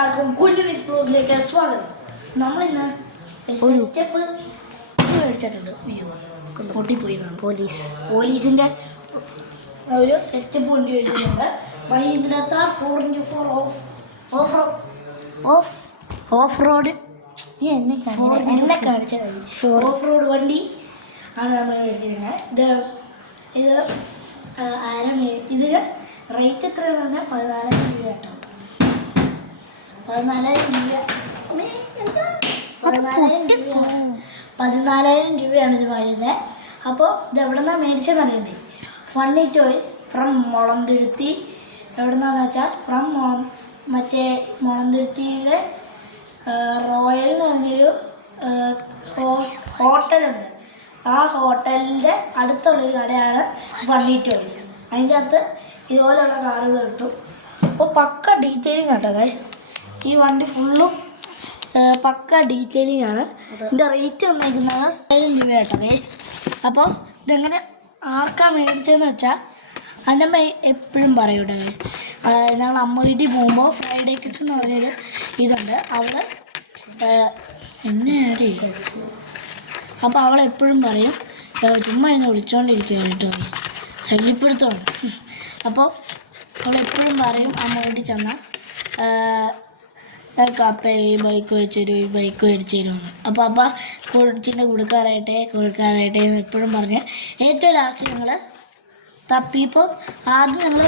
എല്ലാവർക്കും കുഞ്ഞു ബ്ലോഗിലേക്ക് സ്വാഗതം. നമ്മളിന്ന് സെറ്റപ്പ് മേടിച്ചിട്ടുണ്ട്. പൊട്ടിപ്പോയി കാണും. പോലീസിൻ്റെ ഒരു സെറ്റപ്പ് വണ്ടി മേടിച്ചിട്ടുണ്ട്. Mahindra Thar 4x4 off road എന്നെ കാണിച്ചത് ഓഫ് റോഡ് വണ്ടി ആണ് നമ്മൾ മേടിച്ചിരിക്കുന്നത്. ഇത് ഇതിന് റേറ്റ് എത്രയെന്ന് പറഞ്ഞാൽ 14,000 രൂപ കേട്ടോ. 14,000 രൂപയാണ് ഇത് വരുന്നത്. അപ്പോൾ ഇത് എവിടെ നിന്നാണ് മേടിച്ചതെന്ന് അറിയണ്ടേ? Funny toys from Mulanthuruthy. എവിടെ നിന്നാന്ന് വെച്ചാൽ മറ്റേ മുളന്തുരുത്തിയിലെ റോയൽ എന്ന് പറഞ്ഞൊരു ഹോട്ടലുണ്ട്. ആ ഹോട്ടലിൻ്റെ അടുത്തുള്ളൊരു കടയാണ് ഫണ്ണി ടോയ്സ്. അതിൻ്റെ അകത്ത് ഇതുപോലെയുള്ള കാറുകൾ കിട്ടും. അപ്പോൾ പക്ക ഡീറ്റെയിലിംഗ് കേട്ടോ ഗൈസ്. ഈ വണ്ടി ഫുള്ളും പക്ക ഡീറ്റെയിലിംഗ് ആണ്. ഇതിൻ്റെ റേറ്റ് വന്നിരിക്കുന്നത് 1000 രൂപ കേട്ടോ ഗൈസ്. അപ്പോൾ ഇതെങ്ങനെ ആർക്കാണ് മേടിച്ചതെന്ന് വെച്ചാൽ അന്നമ്മ എപ്പോഴും പറയും കേട്ടോ ഗൈസ്. ഞങ്ങൾ അമ്മ വീട്ടിൽ പോകുമ്പോൾ ഫ്രൈഡേ കിഡ്സ് എന്ന് പറഞ്ഞൊരു ഇതുണ്ട്. അവൾ എന്നെയാടി അപ്പോൾ അവളെപ്പോഴും പറയും ചുമ്മാ എന്നെ വിളിച്ചുകൊണ്ടിരിക്കുകയാണ് കേട്ടോ ഗൈസ്. ശല്യപ്പെടുത്തുണ്ട്. അപ്പോൾ അവളെപ്പോഴും പറയും അമ്മ വീട്ടിൽ ചെന്നാൽ അപ്പ ഈ ബൈക്ക് മേടിച്ചു തരുമെന്ന്. അപ്പോൾ അപ്പ കൊച്ചിൻ്റെ കൊടുക്കാറായിട്ടെ എന്ന് എപ്പോഴും പറഞ്ഞ് ഏറ്റവും ലാസ്റ്റ് ഞങ്ങൾ തപ്പിയപ്പോൾ ആദ്യം ഞങ്ങൾ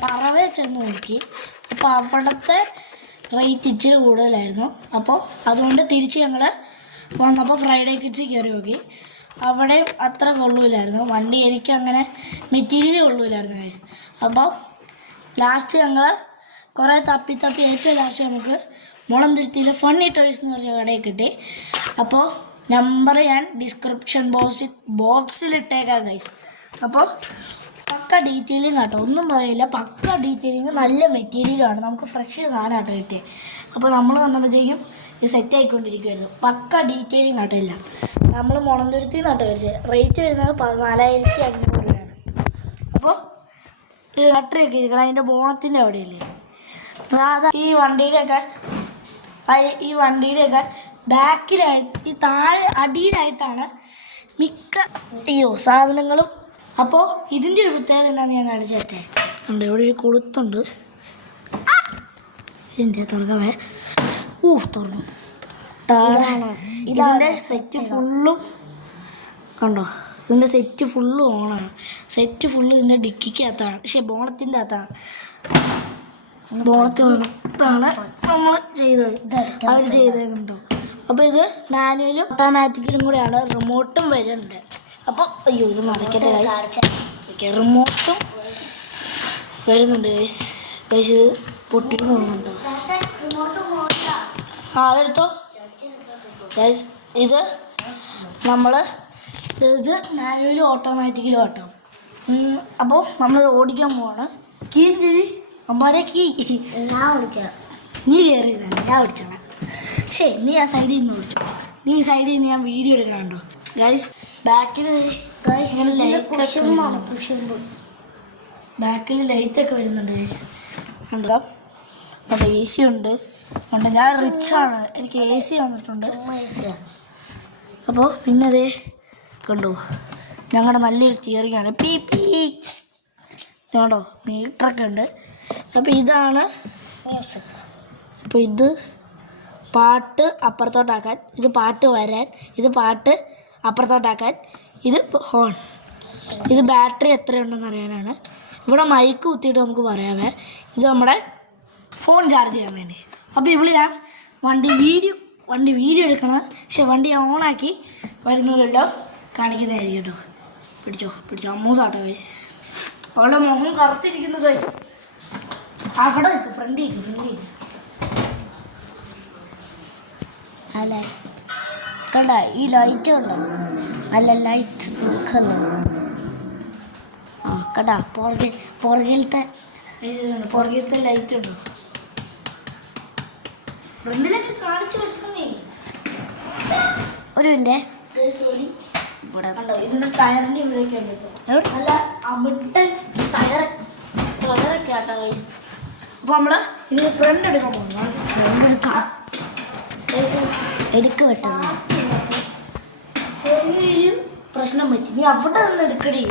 പറവേ ചെന്ന് നോക്കി. അപ്പോൾ അവിടുത്തെ റേറ്റ് ഇച്ചിരി കൂടുതലായിരുന്നു. അപ്പോൾ അതുകൊണ്ട് തിരിച്ച് ഞങ്ങൾ വന്നപ്പോൾ ഫ്രൈഡേ കിഡ്സ് കയറി നോക്കി. അവിടെയും അത്ര കൊള്ളൂലായിരുന്നു വണ്ടി. എനിക്ക് അങ്ങനെ മെറ്റീരിയൽ കൊള്ളൂലായിരുന്നു ഗൈസ്. അപ്പോൾ ലാസ്റ്റ് ഞങ്ങൾ കുറേ തപ്പി ഏറ്റവും ലാസ്റ്റ് നമുക്ക് മുളന്തുരുത്തിയിലെ ഫണ്ണി ടോയ്സ് എന്ന് പറഞ്ഞ കടയിൽ കിട്ടി. അപ്പോൾ നമ്പർ ഞാൻ ഡിസ്ക്രിപ്ഷൻ ബോക്സിൽ ഇട്ടേക്കാം ഗൈസ്. അപ്പോൾ പക്ക ഡീറ്റെയിലിംഗ് കേട്ടോ, ഒന്നും പറയില്ല. പക്ക ഡീറ്റെയിലിംഗ്, നല്ല മെറ്റീരിയലുമാണ്. നമുക്ക് ഫ്രഷ് സാധനം കേട്ടോ കിട്ടിയത്. അപ്പോൾ നമ്മൾ വന്നപ്പോഴത്തേക്കും ഇത് സെറ്റ് ആയിക്കൊണ്ടിരിക്കുമായിരുന്നു. പക്ക ഡീറ്റെയിലിംഗ് കേട്ടോ ഇല്ല. നമ്മൾ മുളന്തുരുത്തി നട്ടോ കഴിച്ചത്. റേറ്റ് വരുന്നത് 14,500 രൂപയാണ്. അപ്പോൾ ഈ ബാറ്ററിയൊക്കെ ഇരിക്കണം അതിൻ്റെ ബോണത്തിൻ്റെ അവിടെയല്ലേ. അതാ ഈ വണ്ടിയുടെയൊക്കെ ബാക്കിലായിട്ട് ഈ താഴെ അടിയിലായിട്ടാണ് മിക്ക സാധനങ്ങളും. അപ്പോൾ ഇതിൻ്റെ ഒരു പ്രത്യേകത എന്താണെന്ന് ഞാൻ കാണിച്ചേ ഉണ്ട്. ഇവിടെ ഒരു കൊളുത്തുണ്ട്. ഇതിൻ്റെ തുറക്കവേ തുറന്നു. ഇതിൻ്റെ സെറ്റ് ഫുള്ളും കണ്ടോ, ഇതിൻ്റെ സെറ്റ് ഫുള്ളും ഓണാണ്. സെറ്റ് ഫുള്ള് ഇതിൻ്റെ ഡിക്കിക്കകത്താണ്, പക്ഷേ ബോണത്തിൻ്റെ അകത്താണ്. ബോണത്തിനകത്താണ് നമ്മൾ അവർ ചെയ്തേക്കുണ്ടോ. അപ്പോൾ ഇത് മാനുവലും ഓട്ടോമാറ്റിക്കലും കൂടെയാണ്. റിമോട്ടും വരുന്നുണ്ട്. അപ്പോൾ ഇത് നടക്കട്ടെ റിമോട്ടും വരുന്നുണ്ട് ഗൈസ്. ഇത് പൊട്ടിക്ക് പോകുന്നുണ്ടോ? അതെടുത്തോ ഗൈസ്. ഇത് മാനുവലും ഓട്ടോമാറ്റിക്കലും ആട്ടോ. അപ്പോൾ നമ്മൾ ഓടിക്കാൻ പോവാണ്. കീ അമ്മാരെ കീ ഞാൻ ഓടിക്കാം. നീ കയറി ഞാൻ ഓടിച്ചോളാം. ശരി, നീ ആ സൈഡിൽ നിന്ന് ഓടിച്ചോ. നീ സൈഡിൽ നിന്ന് ഞാൻ വീഡിയോ എടുക്കണുണ്ടോ ഗൈസ്. ബാക്കിൽ ലൈറ്റൊക്കെ വരുന്നുണ്ട് ഗൈസ്. ഉണ്ടോ? അവിടെ AC ഉണ്ട്. ഞാൻ റിച്ചാണ്, എനിക്ക് AC വന്നിട്ടുണ്ട്. അപ്പോൾ പിന്നെ അതേ കണ്ടോ, ഞങ്ങളുടെ നല്ലൊരു സ്റ്റിയറിംഗ് ആണ്. കണ്ടോ, മീറ്ററൊക്കെ ഉണ്ട്. അപ്പോൾ ഇതാണ് മ്യൂസിക്. അപ്പോൾ ഇത് പാട്ട് അപ്പുറത്തോട്ടാക്കാൻ, ഇത് പാട്ട് വരാൻ, ഇത് പാട്ട് അപ്പുറത്തോട്ടാക്കാൻ, ഇത് ഹോൺ. ഇത് ബാറ്ററി എത്രയുണ്ടെന്ന് അറിയാനാണ്. ഇവിടെ മൈക്ക് കുത്തിയിട്ട് നമുക്ക് പറയാമേ. ഇത് നമ്മുടെ ഫോൺ ചാർജ് ചെയ്യാൻ വേണ്ടി. അപ്പോൾ ഇവിടെ ഞാൻ വണ്ടി വീഡിയോ എടുക്കണം. പക്ഷെ വണ്ടി ഓണാക്കി വരുന്നതെല്ലാം കാണിക്കുന്നതായിരിക്കും കേട്ടോ. പിടിച്ചോ അമ്മൂസാട്ടോ ഗൈസ്. അവളുടെ മുഖം കറുത്തിരിക്കുന്നു ഗൈസ്. അവിടെ ഫ്രണ്ടിൽ അല്ല കണ്ട ഈ ലൈറ്റ് കണ്ടോ, നല്ല ലൈറ്റ് കണ്ട. പുറകിലത്തെ ലൈറ്റ് ഉണ്ടോ? ഫ്രണ്ടിലൊക്കെ കാണിച്ചു കൊടുക്കുന്നേ. ഒരു മിനിറ്റ്. സോറി, ഇവിടെ കണ്ടോ ഇതിൻ്റെ ടയറിൻ്റെ ഇവിടെയൊക്കെ ഉണ്ട്. നല്ല അമിട്ടൻ ടയറൊക്കെ ആട്ടോ ഗൈസ്. അപ്പോൾ നമ്മൾ ഇത് ഫ്രണ്ട് എടുക്കാൻ പോകുന്നു. എടുക്കാം. എടുക്ക് പെട്ടെന്ന്. ചെറിയൊരു പ്രശ്നം പറ്റി. നീ അവിടെ നിന്ന് എടുക്കടി.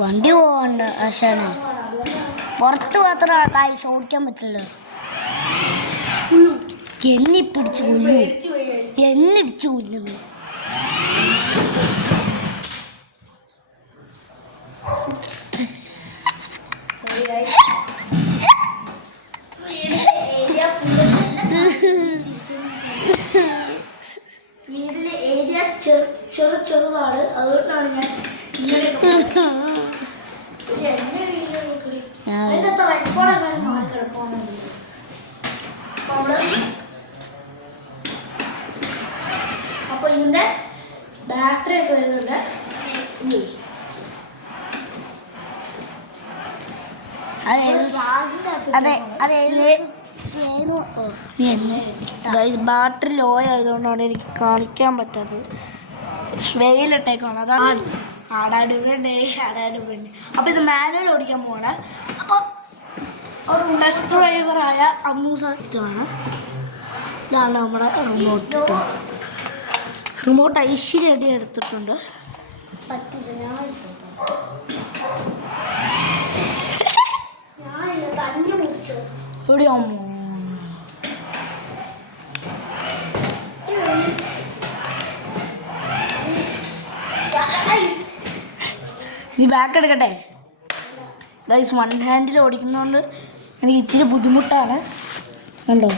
വണ്ടി പോവണ്ട ആശാനെ. പുറത്ത് മാത്രം കാര്യം ഓടിക്കാൻ പറ്റില്ല. എന്നെ പിടിച്ചു കൊല്ലു. എന്നെ ഇടിച്ചു കൊല്ലുന്നു. വീട്ടിലെ ഏരിയ ചെറുതാണ്. അതുകൊണ്ടാണ് ഞാൻ അപ്പൊ ഇതിന്റെ ബാറ്ററി ഒക്കെ വരുന്നുണ്ട്. ബാറ്ററി ലോ ആയതുകൊണ്ടാണ് എനിക്ക് കാണിക്കാൻ പറ്റാത്തത്. വെയിലിട്ടേക്കാണ്. അതാണ് ആടാടുവണ്ടേ. അപ്പൊ ഇത് മാനുവൽ ഓടിക്കാൻ പോകണേ. അപ്പൊ ഒരു ടെസ്റ്റ് ഡ്രൈവറായ അമ്മൂസ ഇതാണ് നമ്മുടെ റിമോട്ട്. റിമോട്ട് ഐശ്വര്യായിട്ട് എടുത്തിട്ടുണ്ട്. ഇവിടെ നീ ബാക്ക് എടുക്കട്ടെ ഗൈസ്. വൺ ഹാൻഡിൽ ഓടിക്കുന്നതുകൊണ്ട് എനിക്ക് ഇച്ചിരി ബുദ്ധിമുട്ടാണ്. കണ്ടോ?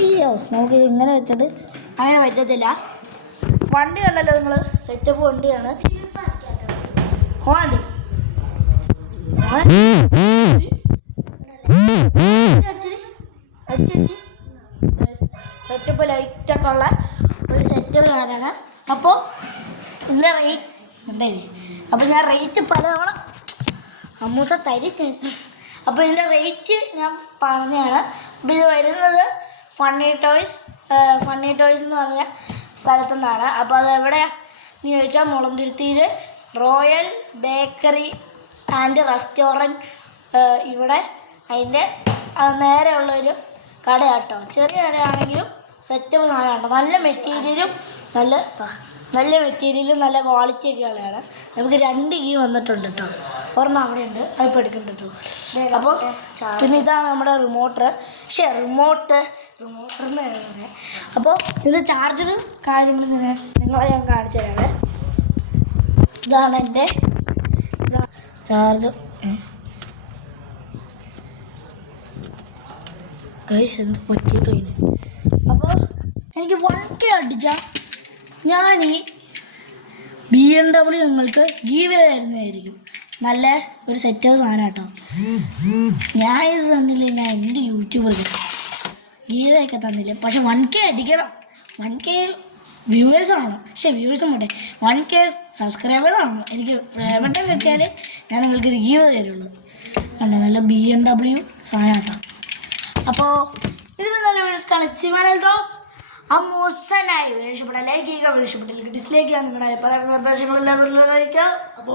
അയ്യോ, നമുക്കിത് ഇങ്ങനെ വെച്ചിട്ട് അങ്ങനെ പറ്റത്തില്ല. വണ്ടി കണ്ടല്ലോ നിങ്ങൾ, സെറ്റപ്പ് വണ്ടിയാണ്. വണ്ടി സെറ്റപ്പ് ലൈറ്റൊക്കെ ഉള്ള ഒരു സെറ്റപ്പ് കാരാണ്. അപ്പോൾ ഇതിൻ്റെ റേറ്റ് ഉണ്ടായി. അപ്പോൾ ഞാൻ റേറ്റ് പലതവണ അമ്മൂസ തരും. അപ്പോൾ ഇതിൻ്റെ റേറ്റ് ഞാൻ പറഞ്ഞതാണ്. അപ്പോൾ ഇത് വരുന്നത് ഫണ്ണി ടോയ്സ് എന്ന് പറഞ്ഞ സ്ഥലത്തു നിന്നാണ്. അപ്പോൾ അത് എവിടെയാണ് എന്ന് ചോദിച്ചാൽ മുളന്തുരുത്തിയിൽ റോയൽ ബേക്കറി ആൻഡ് റെസ്റ്റോറൻറ്റ്. ഇവിടെ അതിൻ്റെ നേരെയുള്ളൊരു കടയാട്ടോ. ചെറിയ കടയാണെങ്കിലും സെറ്റപ്പ് സാധനമാണ്. നല്ല മെറ്റീരിയലും നല്ല ക്വാളിറ്റിയൊക്കെ ഉള്ളതാണ്. നമുക്ക് 2 കീ വന്നിട്ടുണ്ട് കേട്ടോ. ഒരെണ്ണം അവിടെ ഉണ്ട്, അതിപ്പോൾ എടുക്കുന്നുണ്ട് കേട്ടോ. അപ്പോൾ പിന്നെ ഇതാണ് നമ്മുടെ റിമോട്ടർ. റിമോട്ടറിന് പറയുന്നത്. അപ്പോൾ ഇതിൻ്റെ ചാർജർ കാര്യങ്ങൾ നിങ്ങളെ ഞാൻ കാണിച്ചു തരാവേ. ഇതാണ് എൻ്റെ ചാർജർ. ഗൈസ് എന്ത് പറ്റിയിട്ടോ ഇതിന്. അപ്പോൾ എനിക്ക് 1K അടിച്ചാൽ ഞാൻ ഈ BMW നിങ്ങൾക്ക് ഗീവ് തരുന്നതായിരിക്കും. നല്ല ഒരു സെറ്റ് സാധനം കേട്ടോ. ഞാൻ ഇത് തന്നില്ല, ഞാൻ എൻ്റെ യൂട്യൂബിൽ ഗീവൊക്കെ തന്നില്ല. പക്ഷെ 1K അടിക്കണം. 1K വ്യൂവേഴ്സാണ്. വ്യൂവേഴ്സും പോട്ടെ, 1K സബ്സ്ക്രൈബറാണ്. എനിക്ക് പേയ്മെൻറ്റ് കിട്ടിയാൽ ഞാൻ നിങ്ങൾക്ക് ഗീവ് തരുള്ളൂ. കണ്ടോ, നല്ല BMW സാധനം കേട്ടോ. അപ്പോൾ ഇതിൽ നല്ല വീഡിയോസ് കളിച്ച് ദോസ് അമ്മൂസനായി വീഴ്ചപ്പെടാൻ ലൈക്ക് ചെയ്യുക. വീഴ്ചപ്പെട്ടില്ലെങ്കിൽ ഡിസ്ലൈക്ക് ചെയ്യാൻ നിങ്ങളുടെ അഭിപ്രായ നിർദ്ദേശങ്ങളെല്ലാം അറിയിക്കാം. അപ്പോൾ